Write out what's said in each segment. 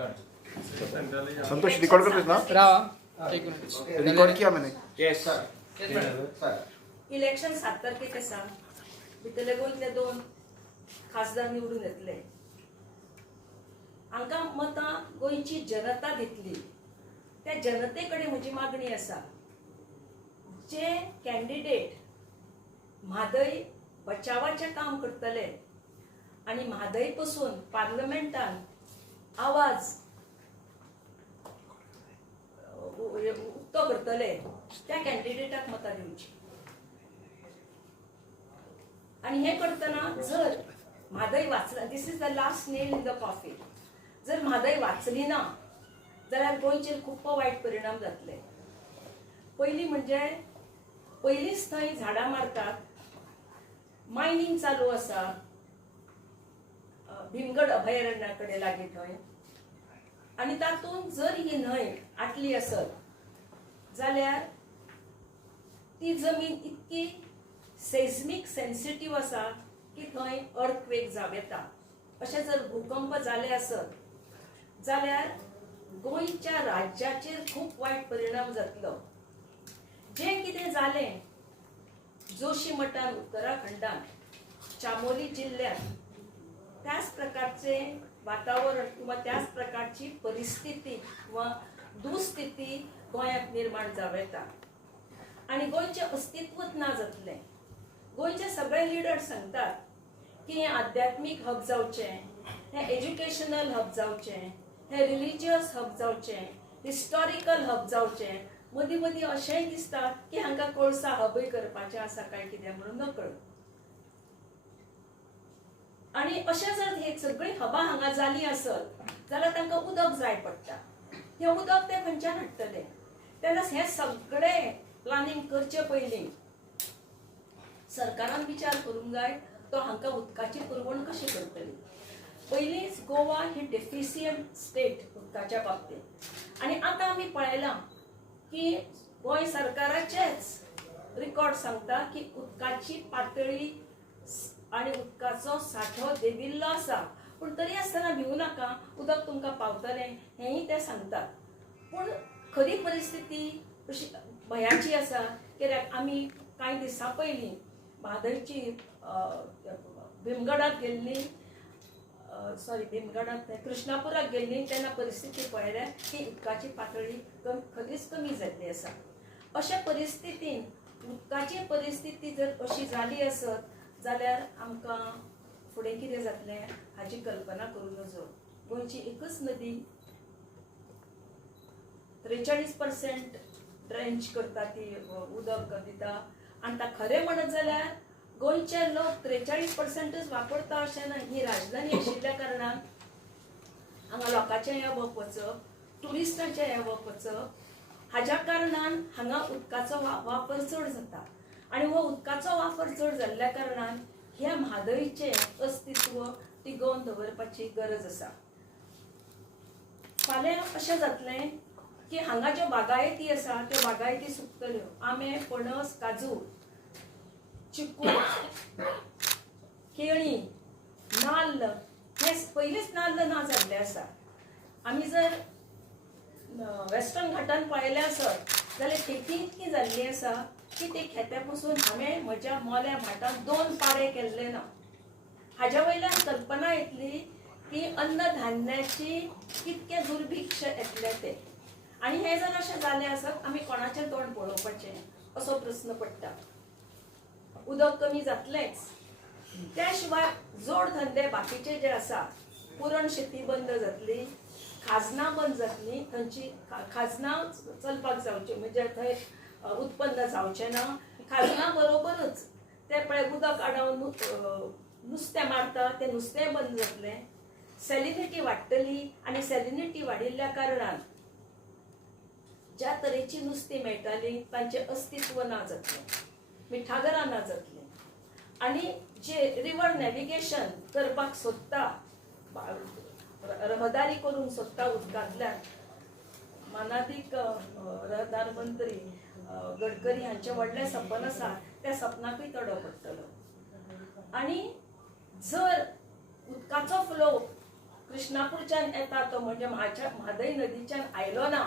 संतोष रिकॉर्ड करतेस ना? राहा एक मिनिट. रिकॉर्ड किया मैंने. Yes sir. इलेक्शन 7 तारखेक आसा. भितरले गोंयतले 2 खासदार निवडून येतले. हांकां मतां गोंयची जनता दितली. त्या जनते कडेन म्हजी मागणी आसा. जे कॅन्डिडेट म्हादय बचावाचें काम करतले आनी म्हादय पासून पार्लमेंटान आवाज उक्तो करतले त्या कॅन्डिडेटाक मतां दिवची. आणि हे करतना जर म्हादय वाचला, this is the last nail in the coffee. जर म्हादय वाचली ना जाल्यार गोंयचेर खूब वायट परिणाम जातले. पयली म्हणजे पयलीच थंय झाडां मारतात, मायनिंग चालू आसा भीमगड अभयारण्या कडेन लागीं थंय. आनी तातूंत जर ही न्हंय आटली आसत जाल्यार ती जमीन इतकी सेस्मीक सेन्सिटिव्ह आसा की थंय अर्थक्वेक जावं येता. अशें जर भूकंप जाले आसत जाल्यार गोंयच्या राज्याचेर खूब वायट परिणाम जातलो. जे कितें जालें जोशीमठान उत्तराखंडात, चामोली जिल्ह्यात, त्याच प्रकारचे वातावरण किंवा त्याच प्रकारची परिस्थिती किंवा दुस्थिती गोंयात निर्माण जावं येता. आनी गोंयचें अस्तित्वच ना जातलें. गोंयचे सगळे लिडर सांगतात की हें आध्यात्मीक हब जावचें, हें एज्युकेशनल हब जावचें, हें रिलिजियस हब जावचें, हिस्टॉरिकल हब जावचें. मदीं मदीं अशेंय दिसता की हांकां कोळसा हबय करपाचें आसा काय कितें म्हणून नकळत. आनी अशें जर हे सगळीं हबां हांगा जालीं आसत जाल्यार तांकां उदक जाय पडटा. हें उदक ते खंयच्यान हाडटले? तेन्ना हें सगळें प्लानिंग करचे पयलीं सरकारान विचार करूंक जाय तो हांकां उदकाची पुरवण कशी करतली. पयलींच गोवा ही डेफिशियंट स्टेट उदकाच्या बाबतींत. आनी आतां आमी पळयलां की गोंय सरकाराचेच रिकॉर्ड सांगता की उदकाची पातळी आनी उदकाचो सांठो देंविल्लो आसा. पूण तरी आसतना भिवू नाका, उदक तुमकां पावतलें हेंय ते सांगतात. पूण खरी परिस्थिती अशी भयाची आसा. कित्याक आमी कांय दिसां पयलीं म्हादयची भीमगडाक गेल्लीं, भीमगडाक कृष्णापुराक गेल्लीं तेन्ना परिस्थिती पळयल्या की उदकाची पातळी खरीच कमी जाल्ली आसा. अशा परिस्थितींत उदकाची परिस्थिती जर अशी जाली आसत जाल्यार आमकां फुडें कितें जातलें हाची कल्पना करूं नजो. गोंयची एकच नदी 43% ड्रेंच करता, ती उदक दिता. आनी ता खरें म्हणत जाल्यार गोंयचे लोक 43%च वापरता अशें ना. ही राजधानी आशिल्ल्या कारणान हांगा लोकांचें येवप वचप, ट्युरिस्टांचें येवप वचप, हाज्या कारणान हांगा उदकाचो वापर चड जाता. आनी हो उदकाचो वापर चड जाल्ल्या कारणान ह्या म्हादयचें अस्तित्व तिगोवन दवरपाची गरज आसा. फाल्यां अशें जातलें की हांगा ज्यो बागायती आसा त्यो बागायती सुकतल्यो. आंबे, पणस, काजू, चिकू, केळी, नाल्ल, हे पयलींच नाल्ल ना जाल्ले आसा. आमी जर वेस्टर्न घाटान पळयलें आसत जाल्यार शेती इतकी जाल्ली आसा की ते खेत्या पसून हांवें म्हज्या मोल्या भाटांत 2 पाडे केल्ले ना. हाज्या वयल्यान कल्पना येतली की अन्नधान्याची कितके दुर्भिक्ष येतले ते. आनी हें जर अशें जालें आसत आमी कोणाचें तोंड पळोवपाचें असो प्रस्न पडटा. उदक कमी जातलेंच. त्या शिवाय जोड धंदे बाकीचे जे आसा, पुरण शेती बंद जातली, खाजनां बंद जातलीं, थंयची खाजनां चलपाक जावची, म्हणजे थंय उत्पन्न जावचें ना. खाजनां बरोबरच ते पळय उदक आडावन नुस्तें मारता तें नुस्तें बंद जातलें. सॅलिनिटी वाडटली आनी सॅलिनिटी वाडिल्ल्या कारणान ज्या तरेची नुस्तीं मेळटालीं तांचें अस्तित्व ना जातलें, मिठागरां ना जातलीं. आनी जे रिवर नॅविगेशन करपाक सोदता, रहदारी करूंक सोदता उदकांतल्यान, मानादीक रहदार मंत्री गडकरी हांचें व्हडलें सपन आसा. त्या सपनाकूय तडो पडटलो. आनी जर उदकाचो फ्लो कृष्णापूरच्यान येता तो म्हणजे म्हादय नदीच्यान आयलो ना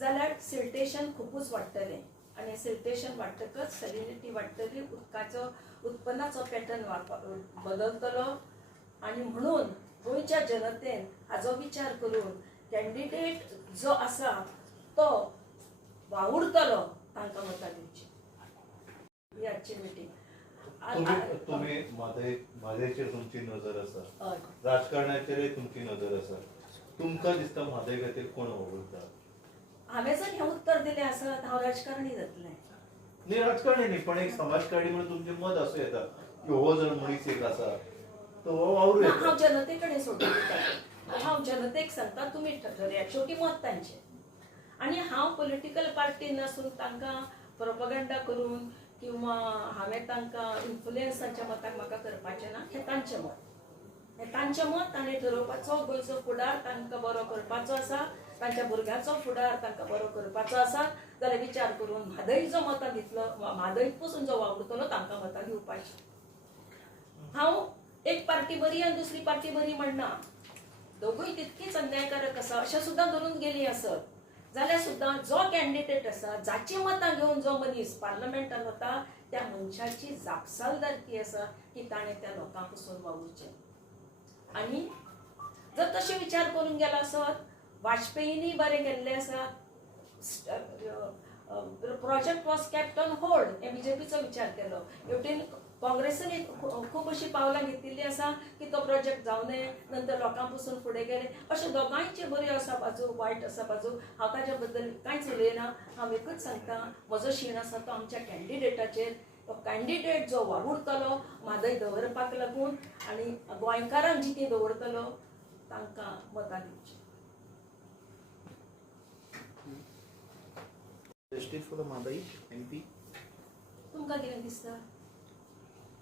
जाल्यार सिल्टेशन खूपच वाडटलें आनी सिल्टेशन वाडटकच सॅलिनिटी वाडटली उदकाचो उत्पन्नाचो पॅटर्न बदलतलो आनी म्हणून गोंयच्या जनतेन हाचो विचार करून कॅन्डिडेट जो आसा तो वावुरतलो तांकां मतां दिवची ही आजची मिटींग. तुम्ही म्हादयचेर तुमची नजर आसा, हय राजकारणाचेर तुमची नजर आसा. तुमकां दिसता म्हादय खातीर कोण वावुरता? हांवें जर हें उत्तर दिलें आसत हांव राजकारणी जातलें. नाही राजकारणी नाही, पण एक समाजकारणी म्हणून तुमचें मत असं येता की हो जर मनीस एक आसा तो वावरू ना, येता. हांव जनतेकडे सोडून दिता. हांव जनतेक सांगता तुमी ठरया, शेवटी मत तांचें. आनी हांव पॉलिटिकल पार्टीन आसून तांकां प्रोपगंडा करून किंवा हांवें तांकां इन्फ्लुएन्स तांच्या मताक म्हाका करपाचें ना. हें तांचें मत. हें तांचें मत ताणें ठरोवपाचो. गोंयचो फुडार तांकां बरो करपाचो आसा, तांच्या भुरग्यांचो फुडार तांकां बरो करपाचो आसा जाल्यार विचार करून म्हादय जो मतां दितलो म्हादय पसून जो वावुरतलो तांकां मतां दिवपाची. हांव एक पार्टी बरी आनी दुसरी पार्टी बरी म्हणना. दोगूय तितकीच अन्यायकारक आसा अशें सुद्दां धरून गेली आसत जाल्यार सुद्दां जो कॅन्डिडेट आसा जाची मतां घेवन जो मनीस पार्लमेंटान वता त्या मनशाची जापसालदारकी आसा की ताणें त्या लोकां पसून वावुरचें. आनी जर तशें विचार करून गेलो आसत वाजपेयीनी बरें केल्लें आसा. Project was kept on hold हे बीजेपीचो विचार केलो. हेवटेन काँग्रेसीन खूब अशीं पावलां घेतिल्लीं आसा की तो प्रोजेक्ट जावं नये नंतर लोकां पसून फुडें गेले. अशें दोगांयचे बऱ्यो आसा बाजू वायट आसा बाजू. हांव ताच्या बद्दल कांयच उलयना. हांव एकूच सांगता म्हजो शीण आसा तो आमच्या कॅन्डिडेटाचेर. तो कॅन्डिडेट जो वावुरतलो म्हादय दवरपाक लागून आनी गोंयकारांक जिखी दवरतलो तांकां मतां दिवची. जस्टीस फॉर द म्हादय MP. तुमकां कितें दिसता?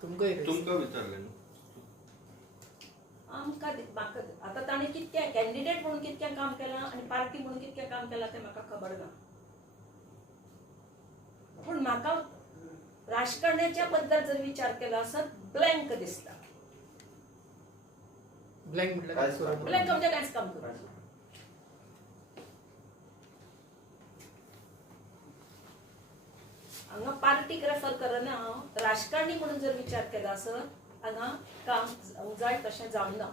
तुमकां विचारलें न्हू. आमकां म्हाका आतां ताणें कितकें कॅन्डिडेट म्हणून कितकें काम केलां आनी पार्टी म्हणून कितकें काम केलां तें म्हाका खबर ना. पूण म्हाका राजकारणाच्या बद्दल जर विचार केलो आसत ब्लँक दिसता. ब्लँक म्हटल्यार ब्लँक म्हणजे कांयच काम करना. हांगा पार्टीक रेफर करना हांव. राजकारणी म्हणून जर विचार केलो आसत हांगा काम जाय तशें जावंक ना.